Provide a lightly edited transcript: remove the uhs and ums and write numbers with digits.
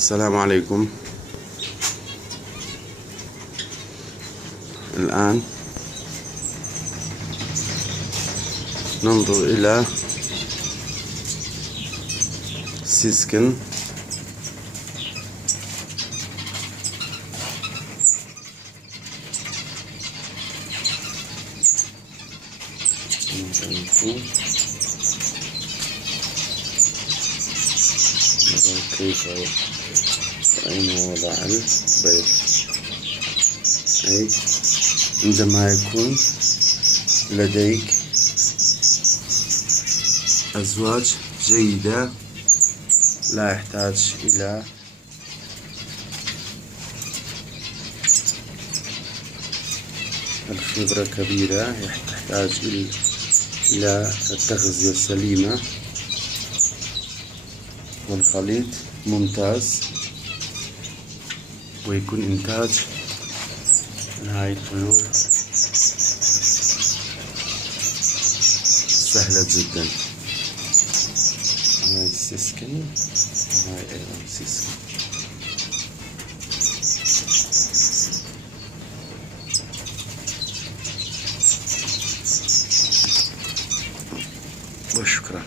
السلام عليكم. الآن ننظر إلى سيسكن. كيف أين وضع البيض؟ أي عندما يكون لديك أزواج جيدة لا يحتاج إلى الخبرة كبيرة، يحتاج إلى التغذية السليمة والخليط ممتاز، ويكون إنتاج هاي الطيور سهلة جدا. هاي سيسكن وهاي أيضا سيسكن. وشكرا.